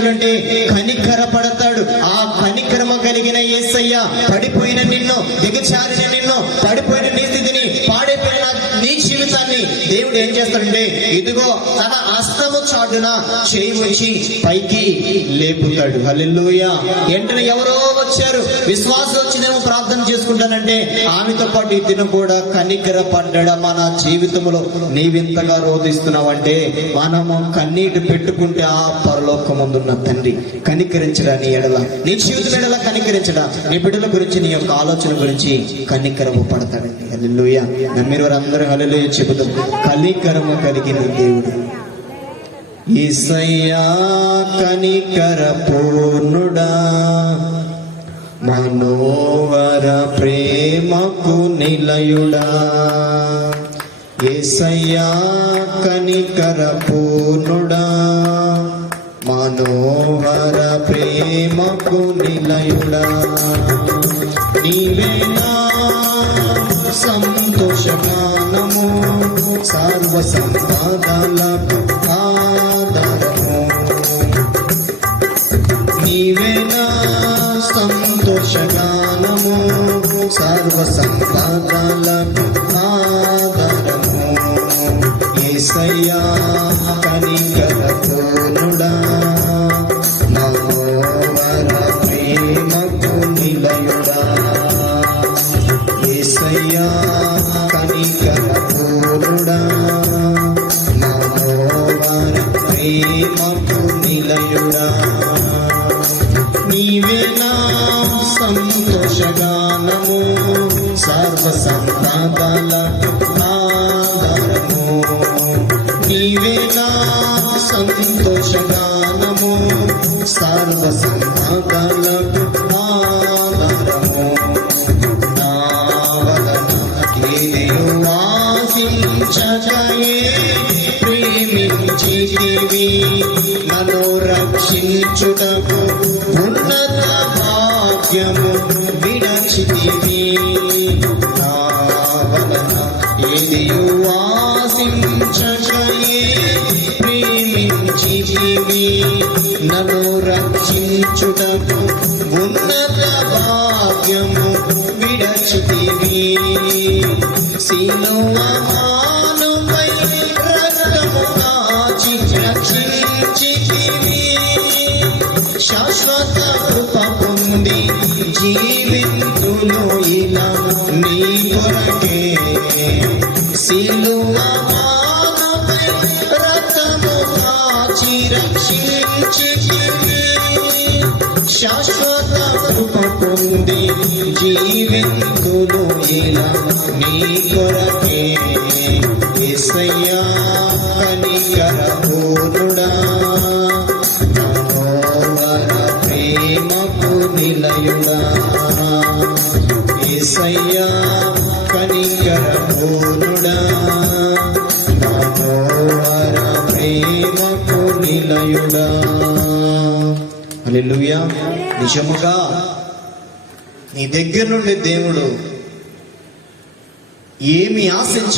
చేతులంటే కనికర పడతాడు ఆ కనికరమ కలిగిన ఏసయ్య పడిపోయిన నిన్ను దిగచారిన నిన్ను పడిపోయిన నీ స్థితిని పాడైపోయిన నీ జీవితాన్ని దేవుడు ఏం చేస్తాడంటే ఇదిగో తన అస్తము చాటున చేయి వచ్చి పైకి లేపుతాడు. హల్లెలూయా. వెంటనే ఎవరో వచ్చారు. విశ్వాసం వచ్చినేమో ప్రార్థన చేసుకుంటానంటే ఆమెతో పాటు ఇతను కూడా కనికర పడ్డడం మన జీవితంలో నీవింతగా రోధిస్తున్నావంటే మనము కన్నీటి పెట్టుకుంటే ఆ పరలోకముందున్న తండ్రి కనికరించడా నీ ఎడల? నీ జీవితం ఎడల కనికరించడా నీ బిడ్డల గురించి నీ యొక్క ఆలోచన గురించి కనికరము పడతాడండి హల్లెలూయ. నమ్మిన వారందరూ హల్లెలూయ చెబుతాం. కనికరము కలిగిన దేవుడు. ఈసయ్యా కనికర పూర్ణుడా మనోహర ప్రే నిలయుడా. ఏసయ్యా కనికర పూర్ణుడా. మనోహర ప్రేమకు నిలయుడా. నీవేనా సంతోషమానము సర్వ సంపాదలకు ఆధారము. నీవేనా సంతోషగానము సర్వ సంపాదలకు ఆధారము ఏసయ్యా కనికర పూర్ణుడా మనోహర ప్రేమకు నిలయుడా. ఏసయ్యా కనికర పూర్ణుడా మనోహర ప్రేమకు నిలయుడా సంతోషగానము సర్వ సంపాదాలకు ఆధారము నీవేనా సంతోషగానము సర్వ సంపాదాలకు ఆధారము నా ప్రేమించితివి నన్ను రక్షించుటకు ఉన్నత భాగ్యము. ఏదియు ఆశించకయే ప్రేమించితివి నన్ను రక్షించుటకు ఉన్నత భాగ్యము విడచితివి. సిలువమానుపై రక్తము కాచి రక్షించితివి. శాశ్వత కృప పొంది జీవితులు ఇలా నీ కొరకే. శాశ్వత కృప పొంది జీవితులు ఇలా నీ కొరకే. ఎసయ్యా కనికర పూర్ణుడా మనోహర ప్రేమకు నిలయుడా. ఎసయ్యా కనికర పూర్ణుడా నిలయుడా హల్లెలూయా. నిజముగా నీ దగ్గర నుండి దేవుడు ఏమి ఆశించ